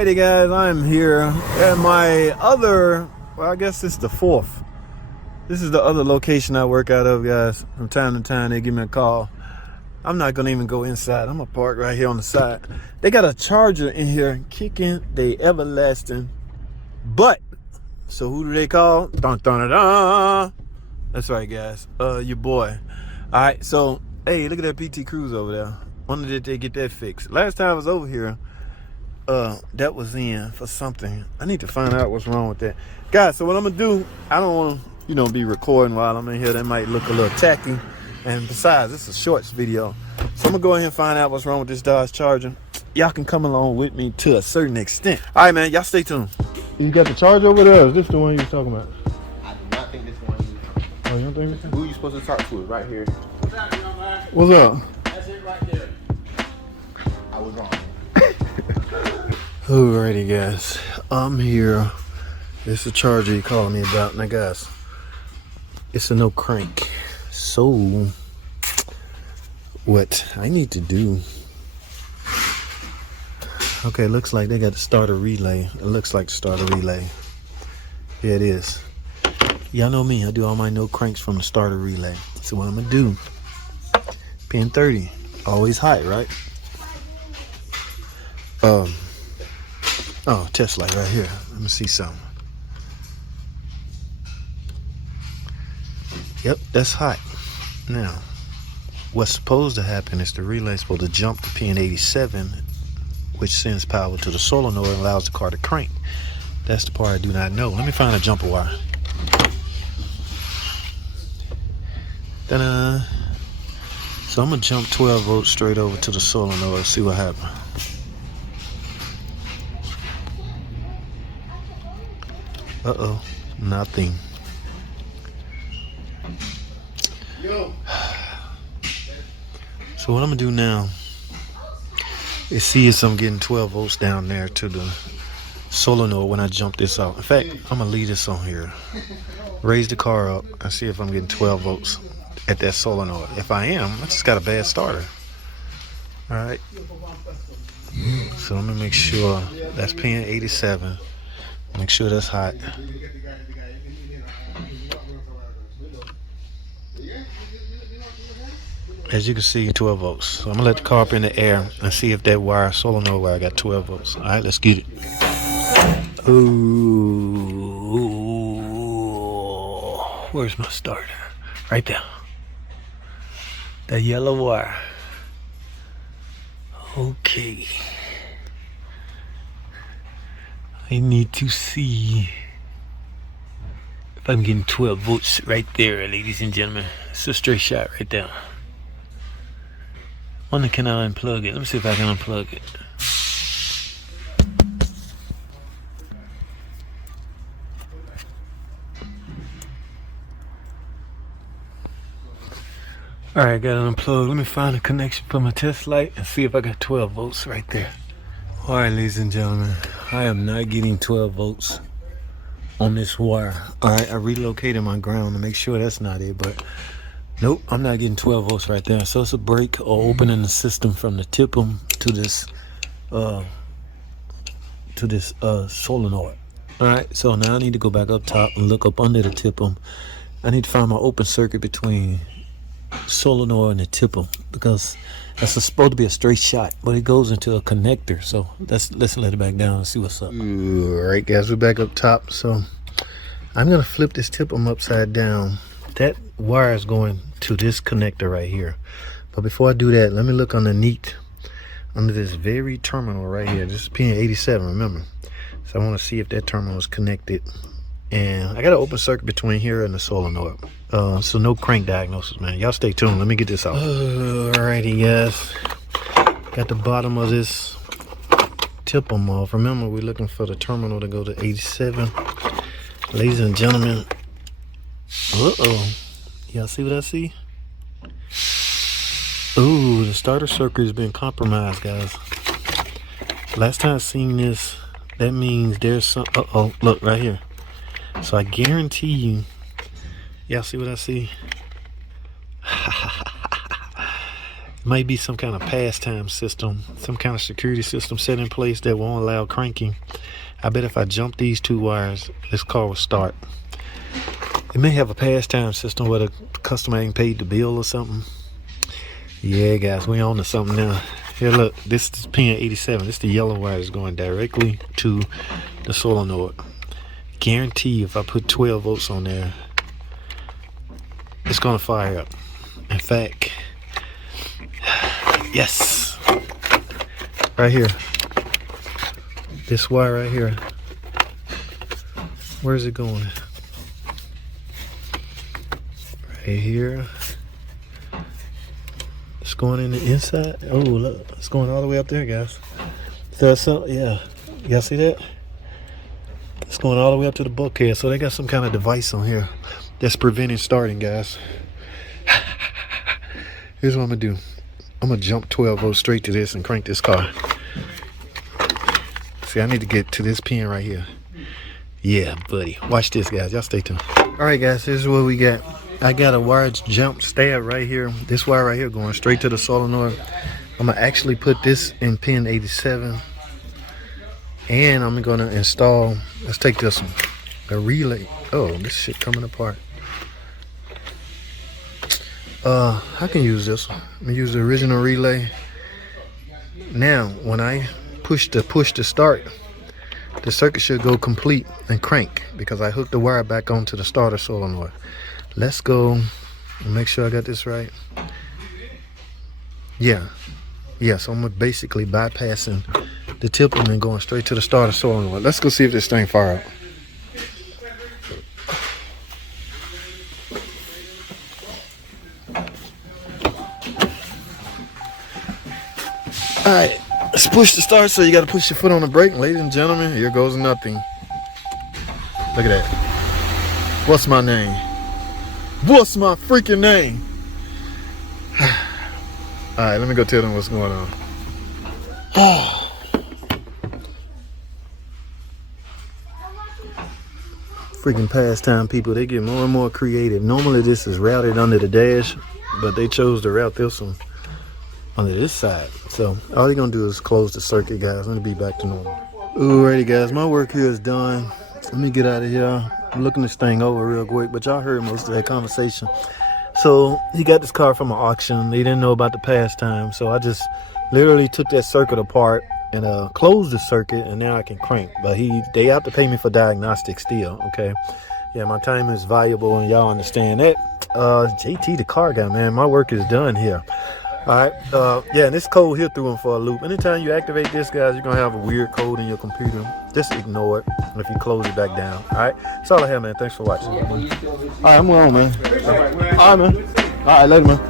Alrighty guys, I'm here at my other, well I guess it's the fourth. This is the other location I work out of, guys. From time to time they give me a call. I'm not gonna even go inside. I'm gonna park right here on the side. They got a charger in here kicking they everlasting butt. So who do they call? Dun dun dun dun. That's right guys, your boy. Alright, so hey, look at that PT Cruise over there. When did they get that fixed? Last time I was over here, that was in for something. I need to find out what's wrong with that. Guys, so what I'm gonna do, I don't wanna, be recording while I'm in here. That might look a little tacky. And besides, this is a shorts video. So I'm gonna go ahead and find out what's wrong with this Dodge Charger. Y'all can come along with me to a certain extent. All right, man, y'all stay tuned. You got the Charger over there? Is this the one you was talking about? I do not think this one is. Oh, you don't think this? Who you supposed to talk to is right here. What's up? That's it right there. I was wrong. Alrighty, guys. I'm here. It's the Charger you calling me about. Now, guys, it's a no crank. So, what I need to do... Okay, looks like they got to start a relay. It looks like to start a relay. Yeah, it is. Y'all know me. I do all my no cranks from the starter relay. So what I'm going to do, pin 30. Always hot, right? Oh, test light right here. Let me see something. Yep, that's hot. Now, what's supposed to happen is the relay is supposed to jump to pin 87, which sends power to the solenoid and allows the car to crank. That's the part I do not know. Let me find a jumper wire. Ta-da! So I'm gonna jump 12 volts straight over to the solenoid, see what happens. Uh-oh, nothing. So what I'm gonna do now is see if I'm getting 12 volts down there to the solenoid when I jump this out. In fact, I'm gonna leave this on here. Raise the car up and see if I'm getting 12 volts at that solenoid. If I am, I just got a bad starter. All right. So let me make sure that's pin 87. Make sure that's hot. As you can see, 12 volts. So I'm gonna let the car up in the air and see if that wire, solenoid wire, got 12 volts. All right, let's get it. Ooh, where's my starter? Right there. That yellow wire. Okay. I need to see if I'm getting 12 volts right there, ladies and gentlemen. It's a straight shot right there. Wonder, can I unplug it? Let me see if I can unplug it. Alright, got it unplugged. Let me find a connection for my test light and see if I got 12 volts right there. Alright, ladies and gentlemen, I am not getting 12 volts on this wire. Alright, I relocated my ground to make sure that's not it, but nope, I'm not getting 12 volts right there. So it's a break or opening the system from the TIPM to this solenoid. Alright, so now I need to go back up top and look up under the TIPM. I need to find my open circuit between solenoid and the TIPM, because that's supposed to be a straight shot, but it goes into a connector. So let's let it back down and see what's up. All right, guys, we're back up top. So I'm gonna flip this TIPM upside down. That wire is going to this connector right here. But before I do that, let me look underneath, under this very terminal right here. This is pin 87, remember. So I want to see if that terminal is connected. And I got an open circuit between here and the solenoid. So no crank diagnosis, man. Y'all stay tuned. Let me get this out. Alrighty, guys. Got the bottom of this TIPM off. Remember, we're looking for the terminal to go to 87. Ladies and gentlemen. Uh-oh. Y'all see what I see? Ooh, the starter circuit has been compromised, guys. Last time I seen this, that means there's some... Uh-oh, look, right here. So I guarantee you, y'all see what I see? Might be some kind of pastime system, some kind of security system set in place that won't allow cranking. I bet if I jump these 2 wires, this car will start. It may have a pastime system where the customer ain't paid the bill or something. Yeah, guys, we on to something now. Here, look, this is pin 87. This is the yellow wire that's going directly to the solenoid. Guarantee if I put 12 volts on there, it's gonna fire up. In fact, yes, right here. This wire right here. Where's it going? Right here. It's going in the inside. Oh, look, it's going all the way up there, guys. So, yeah, y'all see that? It's going all the way up to the bulkhead. So they got some kind of device on here that's preventing starting, guys. Here's what I'm gonna do. I'm gonna jump 12 volts straight to this and crank this car. See, I need to get to this pin right here. Yeah, buddy. Watch this, guys. Y'all stay tuned. All right, guys, this is what we got. I got a wire jump stab right here. This wire right here going straight to the solenoid. I'm gonna actually put this in pin 87. And I'm gonna install, let's take this one, a relay. Oh, this shit coming apart. I can use this one. I'm gonna use the original relay. Now, when I push to start, the circuit should go complete and crank because I hooked the wire back onto the starter solenoid. Let's go and make sure I got this right. Yeah, so I'm basically bypassing the tip and then going straight to the starter solenoid. Let's go see if this thing fire up. All right, let's push the start. So you got to push your foot on the brake, ladies and gentlemen. Here goes nothing. Look at that. What's my name? What's my freaking name? All right, let me go tell them what's going on. Freaking pastime people, they get more and more creative. Normally this is routed under the dash, but they chose to route this one under this side. So all they're gonna do is close the circuit, guys. Let me be back to normal. Alrighty, guys, my work here is done. Let me get out of here. I'm looking this thing over real quick, but y'all heard most of that conversation. So he got this car from an auction. They didn't know about the pastime, so I just literally took that circuit apart and closed the circuit, and now I can crank. But they have to pay me for diagnostics still. Okay, yeah, my time is valuable, and y'all understand that. JT the car guy, man, my work is done here. All right, yeah, and this code here threw him for a loop. Anytime you activate this, guys, you're gonna have a weird code in your computer. Just ignore it if you close it back down. All right, that's all I have, man. Thanks for watching. All right, I'm on, man. All right, man. All right, later, man.